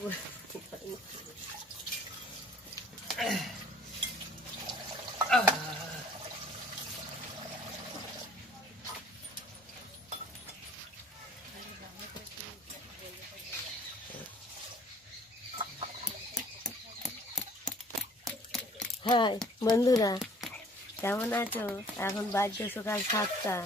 High বন্ধুরা, কেমন আছো? এখন বাজছে সকাল 7টা।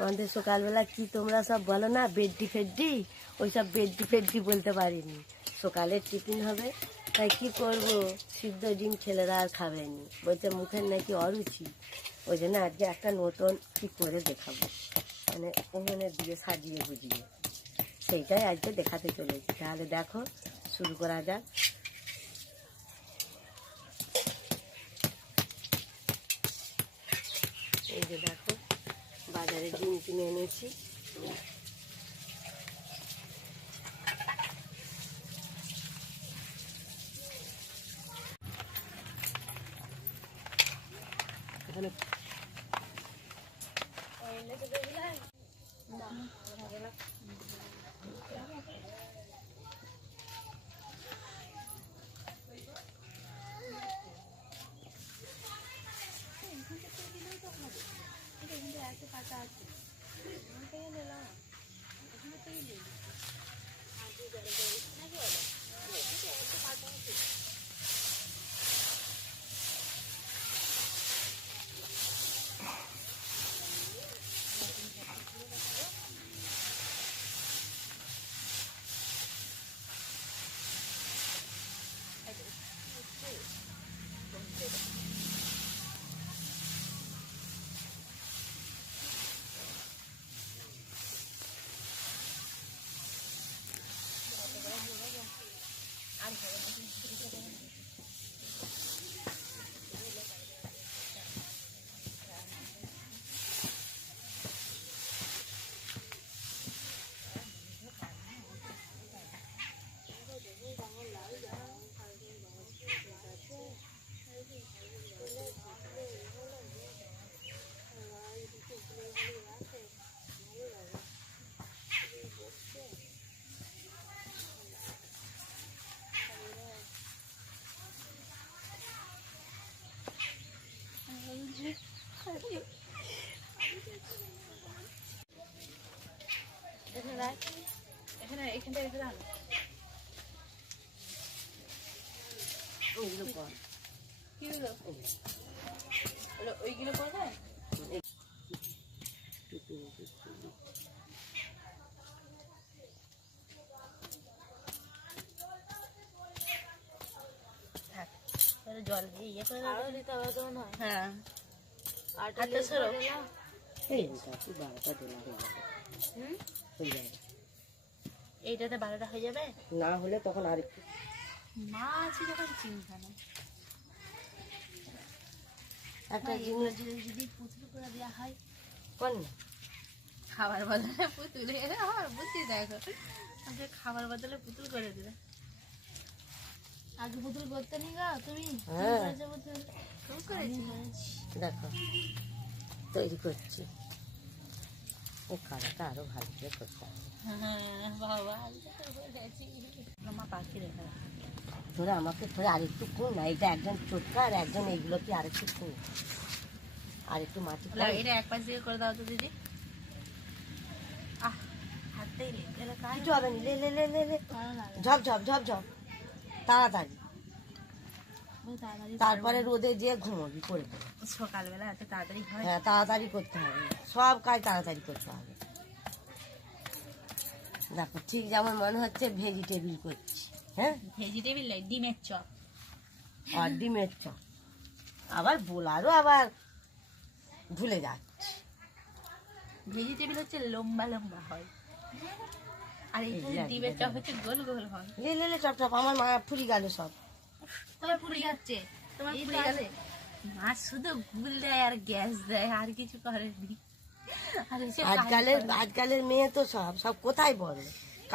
আমাদের সকালবেলা কি তোমরা সব বলো না বেড্ডি ফেড্ডি, ওই সব বেড্ডি ফেড্ডি বলতে পারিনি। সকালের টিফিন হবে, তাই কি করব, সিদ্ধ ডিম ছেলেরা আর খাবেনি, বলছে মুখের নাকি অরুচি। ওই জন্য আজকে একটা নতুন কি করে দেখাবো, মানে ওখানে দিয়ে সাজিয়ে বুঝিয়ে, সেইটাই আজকে দেখাতে চলেছি। তাহলে দেখো, শুরু করা যাক। এই যে দেখো, বাজারে ডিম কিনে এনেছি। এখানে ওইগুলো করবে। জল দিয়ে ইয়ে করে আরো দিতে হবে তো না। হ্যাঁ, আটা সরো। এইটাতে 12টা হয়ে যাবে, না হলে তখন আর একটু মাছ যখন চিন্তা নেই। একটা জিনিস যদি পুতুল করে দেওয়া হয়, কোন খাবার বদলে পুতুল, বুঝছি দেখো, খাবার বদলে পুতুল করে দিলে। আগে পুতুল করতে নি গা তুমি? দেখো তৈরি করছি, এই কালারটা আরো ভালো করে করতে হবে। মা পাখি রেখা তোরা আমাকে ধরে আরেকটু কোন না, এটা একজন চটকা আর একজন এইগুলো কি আরেকটু কোন, আর একটু মাটি এটা এক পাশ দিয়ে করে দাও তো দিদি। হাতটাই কিছু হবে না, লে লে লে লে লে, ঝপ ঝপ ঝপ ঝপ, তাড়াতাড়ি, তারপরে রোদে যেয়ে ঘুমোবি করে দেবো। সকালবেলা এত তাড়াতাড়ি হয়? হ্যাঁ, তাড়াতাড়ি করতে হবে, সব কাজ তাড়াতাড়ি করতে হবে। দেখো ঠিক যেমন মনে হচ্ছে ভেজিটেবিল করছি। হ্যাঁ, ভেজিটেবিল নাই, ডিমের চপ আর ডিমের চপ, আবার বোলারও আবার ভুলে যাচ্ছে। ভেজিটেবিল হচ্ছে লম্বা লম্বা হয়, আর এই ডিমের চপ হচ্ছে গোল গোল হয়। লে লে লে চপ চপ, আমার মা ফুরি গেল সব। তোমার পুড়ে যাচ্ছে, তোমার পুড়ে গেলে। মাছ শুধু গুল দেয় আর গ্যাস দেয়, আর কিছু করেনি। আজকালের মেয়ে তো সব সব কোথায় বড়,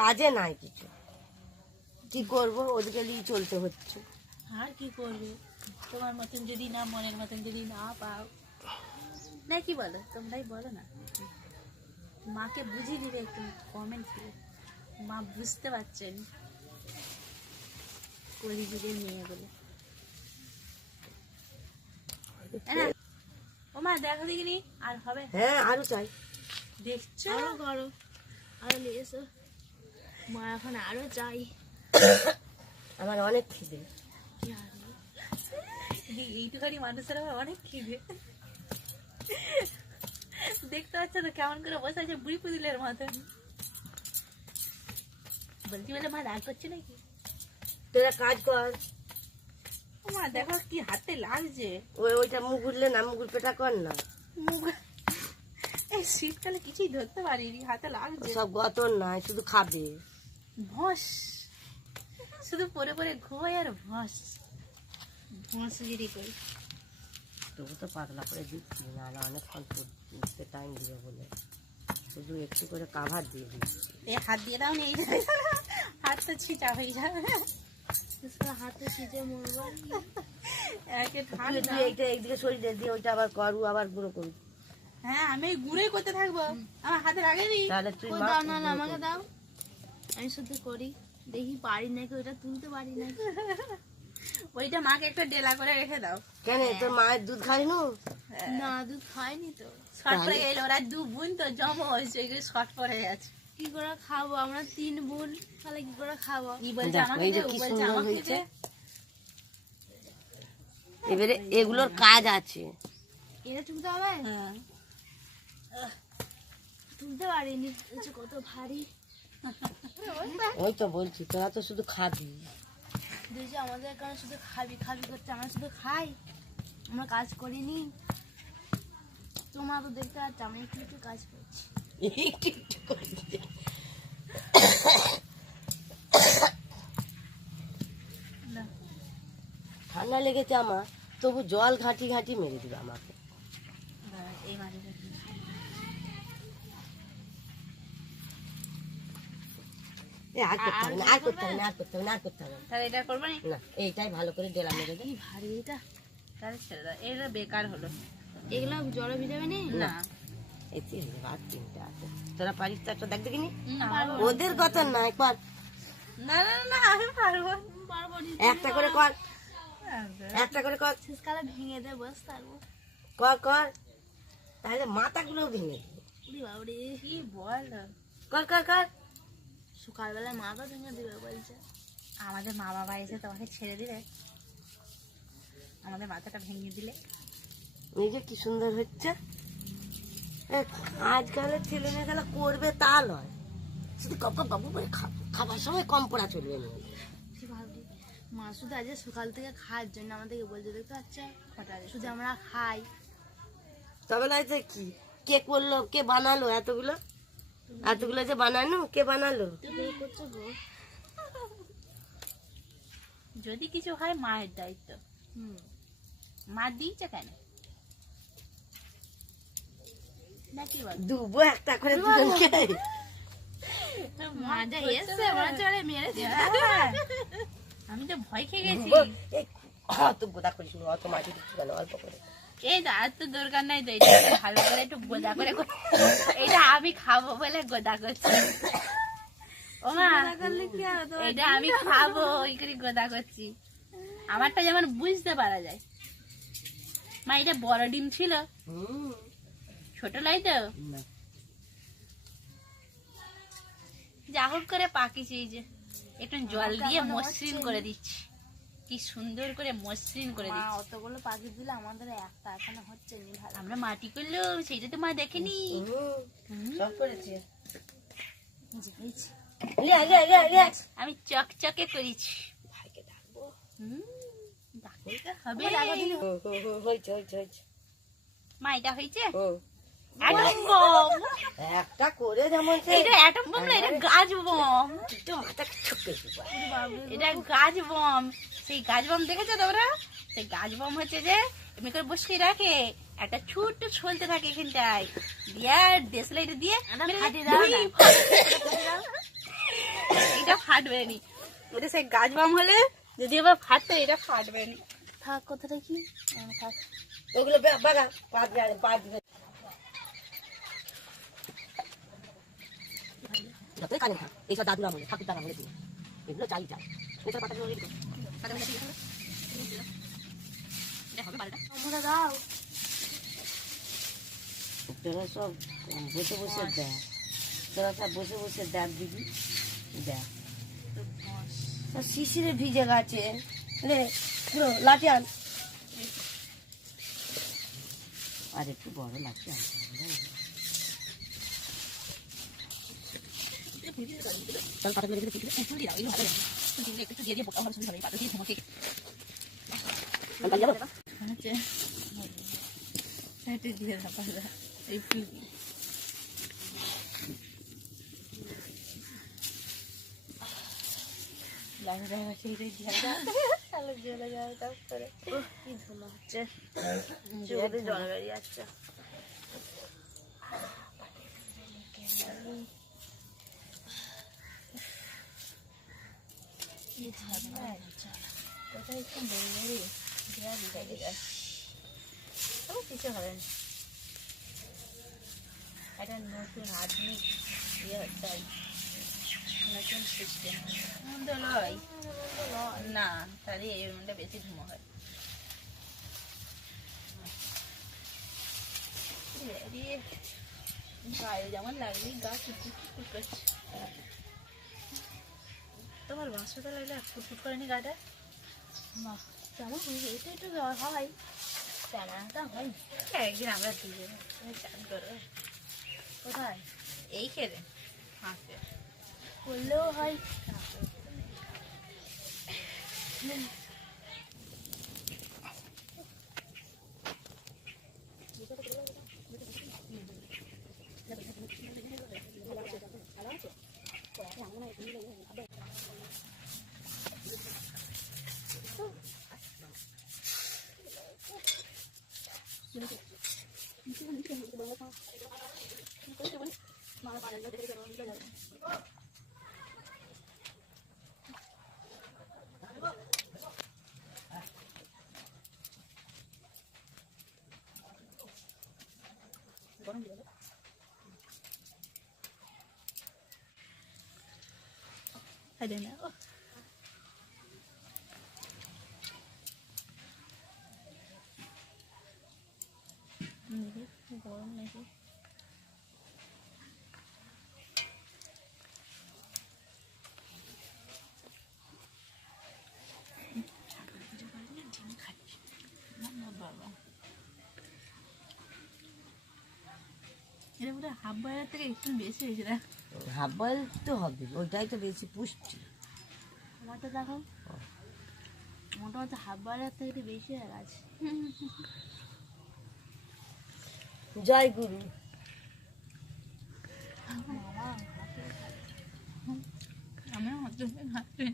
কাজে নাই কিছু, কি করবো, ওদিকে নিয়ে চলতে হচ্ছে। আর কি করবে, তোমার মতন যদি না, মনের মতন যদি না পাও, না কি বলো, তোমরাই বলো না। মাকে বুঝিয়ে দিবে একটু কমেন্ট করে, মা বুঝতে পারছেন। কলি যুগের মেয়েগুলো। ও মা দেখো দেখিনি আর হবে? হ্যাঁ আরো চাই। দেখছো আরো করো, আরো নিয়ে এসো। মা এখন আরো চাই। আমার অনেক খিদে। এইটুখানি মানুষের আবার অনেক খিদে। দেখতে পাচ্ছ তো কেমন করে বসে আছে বুড়ি পুদিলের মতন। বলছি বলে মা রাগ করছে নাকি? তোরা কাজ কর, ও মা দেখো কি হাতে লাগছে। ওইটা মুখ উঠলে না, মুখ পেটা কর না। মুখ এই শীতকালে কিছুই ধরতে পারিনি, হাতে লাগছে। সব গতর নয়, শুধু খাবে। ভস শুধু পরে পরে ঘুমাই আর ভস ভসগিরি করি। তবু তো পাতলা করে দিচ্ছি, না অনেকক্ষণ উঠতে টাইম দিবে বলে শুধু একটু করে কাভার দিয়ে দিচ্ছি। এই হাত দিয়ে দাও নেই, হাত তো ছিটা হয়ে যাবে। হাতে সিজে মরবো। একে তুই ঠান্ডা। এইটা এইদিকে শরীরে দিয়ে ওইটা আবার করু, আবার গুঁড়ো করু। হ্যাঁ আমি গুঁড়োই করতে থাকবো, আমার হাতে লাগেনি। তাহলে তুই ওই মা দাও না, আমাকে দাও, আমি শুধু করি, দেখি পারি নাকি, ওইটা তুলতে পারি নাকি। ওইটা মাকে একটা ডেলা করে রেখে দাও। কেন তোর মায়ের দুধ খাই নু? না দুধ খাইনি তো। শর্ট পড়ে গেল, ওরা দু বোন তো জমা হয়েছে, শর্ট পড়ে গেছে। কি করে খাবো আমরা 3 বোন, তাহলে কি করে খাবো? কি বলছে দেখ, আমাকে এই দে, যে ও কি বলছে সুন্দর আমাকে হয়েছে। দে। এবারে এগুলোর কাজ আছে। এটা তুলতে হবে? হ্যাঁ। তুলতে পারিনি, হচ্ছে কত ভারী। ওই তো বলছি তোরা তো শুধু খাবি। দেখছি আমাদের এখানে শুধু খাবি খাবি করছে, আমরা শুধু খাই, আমরা কাজ করিনি। তোমরা তো দেখতে পাচ্ছ আমি একটু একটু কাজ করছি। একটু একটু করে দে। না, ঠান্ডা লেগেছে আমার, তবু জল ঘাঁটি ঘাঁটি মেরে দিবে আমাকে। না, এই মাটিটা আর করতে হবে না, আর করতে হবে না, আর করতে হবে না, আর করতে হবে না। তাহলে এটা করবো না, না এইটাই ভালো করে ডেলা মেরে দে। কি ভারী এটা, তাহলে ছেড়ে দাও, এটা বেকার হলো। এগুলো জলে ভিজাবে নি? না এই আর তিনটা আছে, তোরা পারিস তো একটা দেখ দেখিনি। না ওদের কথা নাই, কর না না না, আমি পারবো না। পারবো নি, একটা করে কর, একটা করে কর, শেষকালে ভেঙে দেয় বস থাকবো। কর কর, তাহলে মাথাগুলো ভেঙে দিবে। উড়ি বাবরে, কি বল, কর কর কর। সকালবেলায় মাথা ভেঙে দিবে বলছে। আমাদের মা বাবা এসে তোমাকে ছেড়ে দিলে, আমাদের মাথাটা ভেঙে দিলে। এই যে কি সুন্দর হচ্ছে। আজকালের ছেলে মেয়েগুলো করবে তা নয়, শুধু গপ গপ গপ করে খাবো, খাবার সময় কম পড়া চলবে না। কি ভাবলি, মা শুধু আজ সকাল থেকে খাওয়ার জন্য আমাদেরকে বলছে, দেখতে পাচ্ছ শুধু আমরা খাই। তবে নয় তো কি, কে করলো, কে বানালো এতগুলো, এতগুলো যে বানানো, কে বানালো? তুমি করছো গো। যদি কিছু হয় মায়ের দায়িত্ব, মা দিচ্ছে কেন নাকি বল? দুবো একটা করে দুজনকে। মাটা এসছে মনে চলে মেরে দিবে। আমি তো ভয় খেয়ে গেছি। এই, অত গোদা করিস না, অত মাটি দিচ্ছি কেন, অল্প করে। এই তো আর তো দরকার নাই তো, এটা ভালো করে একটু গোদা করে এটা আমি খাবো বলে গোদা করছি। ও মা, এটা আমি খাবো ওই করে গোদা করছি। আমারটা যেমন বুঝতে পারা যায়। মা এটা বড় ডিম ছিল, ছোট লাই তো, না, যা হোক করে পাকিছে। এই যে একটু জল দিয়ে মসৃণ করে দিচ্ছি, কি সুন্দর করে মসৃণ করে মা দিচ্ছি। অতগুলো পাখি দিলে আমাদের একটা এখনো হচ্ছে নি ভালো। আমরা মাটি করলো সেইটা তো মা দেখেনি। সব করেছে। যে হয়েছে। লিয়া, লিয়া, লিয়া, লিয়া। আমি চকচকে করেছি। ভাইকে ডাকবো। ডাকতে তো হবে। হয়েছে, হয়েছে, হয়েছে। মা এটা হয়েছে হুম। Atom bomb. একটা করে যেমন সে- এটা অ্যাটম বম না, এটা গাছ বম। একটু মাথা ঠুকে দিবা। এটা গাছ বম। সেই গাছ বম দেখেছো তোমরা? সেই গাছ বম হচ্ছে যে এমনি করে বসিয়ে রাখে, একটা ছোট্ট ছলতে থাকে এখানটায়, দিয়ে দেশলাইট দিয়ে ফাটিয়ে দাও না। এটা ফাটবে নি। এটা সেই গাছ বম হলে যদি আবার ফাটতো, এটা ফাটবে নি। থাক কথাটা কি, থাক। ওগুলো বাগা, পা দিয়ে, পা দিয়ে। যতই কানে খা, এইসব দাদুরা বলে, ঠাকুর দাদা বলে দিন, এগুলো চাই চাই। এসব পাতা আমরা দাও তোরা সব বসে বসে দেখ, তোরা সব বসে বসে দেখ দিদি, দেখ সব শিশিরে ভিজে গেছে রে, পুরো লাঠি আন। আর একটু বড় লাঠি আনতে হবে। জল বেরিয়ে যাচ্ছে। কিছু হবে না, এটা নতুন আধুনিক ইয়ে হচ্ছে, নতুন সিস্টেম। মন্দ নয় না, তাহলে এর মধ্যে বেশি ধুমো হয়। গায়ে যেমন লাগলে গা ফুটফুট করছে। তোমার বাঁশটা লাগলে ফুটফুট করেনি গাটা? না কেমন এটা একটু হয়, তেমনটা হয়। একদিন আমরা দুজনে চান করবো। কোথায়? এই খেলে হাঁসে করলেও হয়। I don't know. গরম নাকি? এটা বোধহয় হাফ বয়েলের থেকে একটু বেশি হয়েছে না? হাফ বয়েল তো হবে, ওইটাই তো বেশি পুষ্টি। আমারটা দেখো, মোটামুটি হাফ বারের থেকে একটু বেশি হয়ে গেছে। জয় গুরু। আমিও হচ্ছে হাঁটতে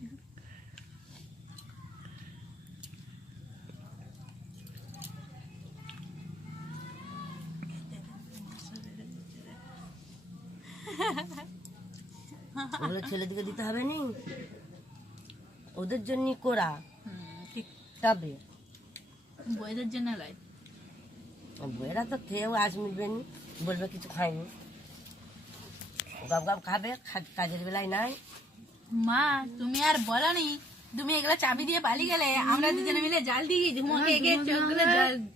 ওগুলো ছেলেদিকে দিতে হবে নি, ওদের জন্যই করা। ঠিক তবে বইদের জন্য লাই বইয়েরা তো খেয়েও আজ মিলবে নি, বলবে কিছু খাইনি, গাব গাব খাবে, কাজের বেলায় নাই। মা তুমি আর বলনি, তুমি এগুলো চাবি দিয়ে পালিয়ে গেলে, আমরা দুজনে মিলে জাল দিয়ে ঝুমকে গিয়ে চোখগুলো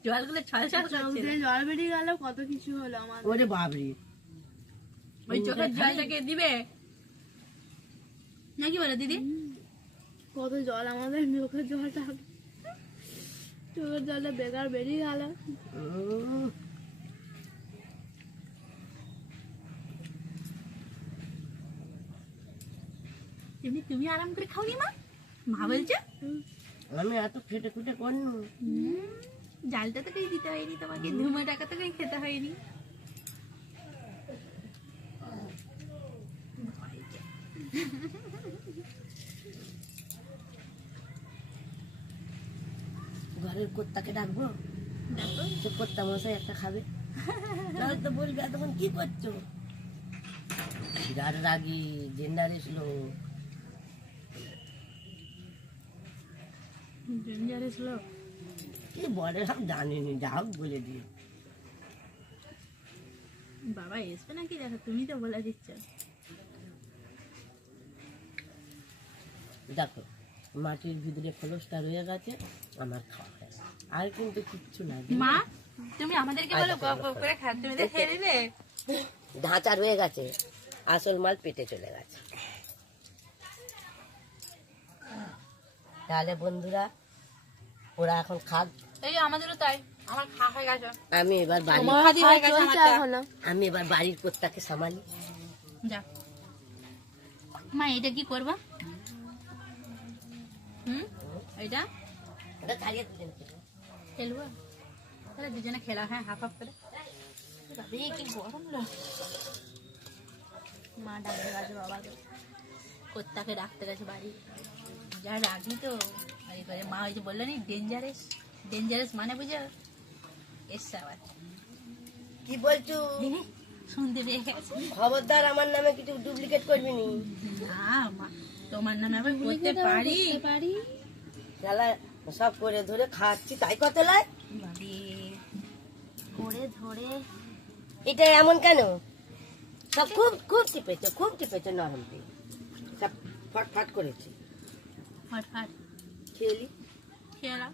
জলগুলো ছলছল করছিল। জল বেরিয়ে গেল, কত কিছু হলো আমার। ওরে বাবরি, ওই চোখের জলটাকে দিবে নাকি বলে দিদি? কত জল আমাদের চোখের জলটা, চোখের জলটা বেকার বেরিয়ে গেল। এমনি তুমি আরাম করে খাওনি মা? মা বলছে আমি এত খেটে খুটে করনু, জালটা তো কই দিতে হয়নি তোমাকে, ধুমো টাকা তো কই খেতে হয়নি। ঘরের কর্তাকে ডাকবো, দেখো তো কর্তা মশাই একটা খাবে, তাহলে তো বলবে এতক্ষণ কি করছো। বিরাট রাগি জেন্ডারিস লোক, ডেঞ্জারাস লোক। কি বলে সব জানিনি, যা হোক বলে দিয়ে। বাবা এসবে নাকি দেখো, তুমি তো বলে দিচ্ছ। দেখো মাটির ভিতরে খোলসটা রয়ে গেছে, আমার খাওয়া হয়ে গেছে। আর কিন্তু কিচ্ছু লাগে মা তুমি আমাদেরকে বলো গপ গপ করে খা, তুমি তো খেয়ে নিলে। ঢাঁচা রয়ে গেছে, আসল মাল পেটে চলে গেছে। তাহলে বন্ধুরা ওরা এখন খাক, এই আমাদেরও তাই, আমার খাওয়া হয়ে গেছে। আমি এবার বাড়ি খাদি হয়ে গেছে আমারটা। আমি এবার বাড়ির কর্তাকে সামালি। যা মা, এটা কি করবা? এটা এটা ছাড়িয়ে দিলেন কি? খেলবো তাহলে দুজনে খেলা, হ্যাঁ হাফ হাফ করে। বাবা কি গরম না। মা ডাকতে গেছে বাবাকে, কোত্তাকে ডাকতে গেছে বাড়ি। যা রাগি তো এই করে মা, ওই যে বললো নি ডেঞ্জারাস, ডেঞ্জারাস মানে বুঝো? এসছে আবার কি বলছো? শুনতে পেয়ে গেছে। খবরদার আমার নামে কিছু ডুপ্লিকেট করবি নি। না মা, তোমার নামে আবার করতে পারি। শালা সব করে ধরে খাচ্ছি, তাই কত লাই? বাড়ি করে ধরে এটা এমন কেন? সব খুব খুব টিপেছে নরম পেয়ে সব ফটফট করেছি। ফটফট খেলি খেলা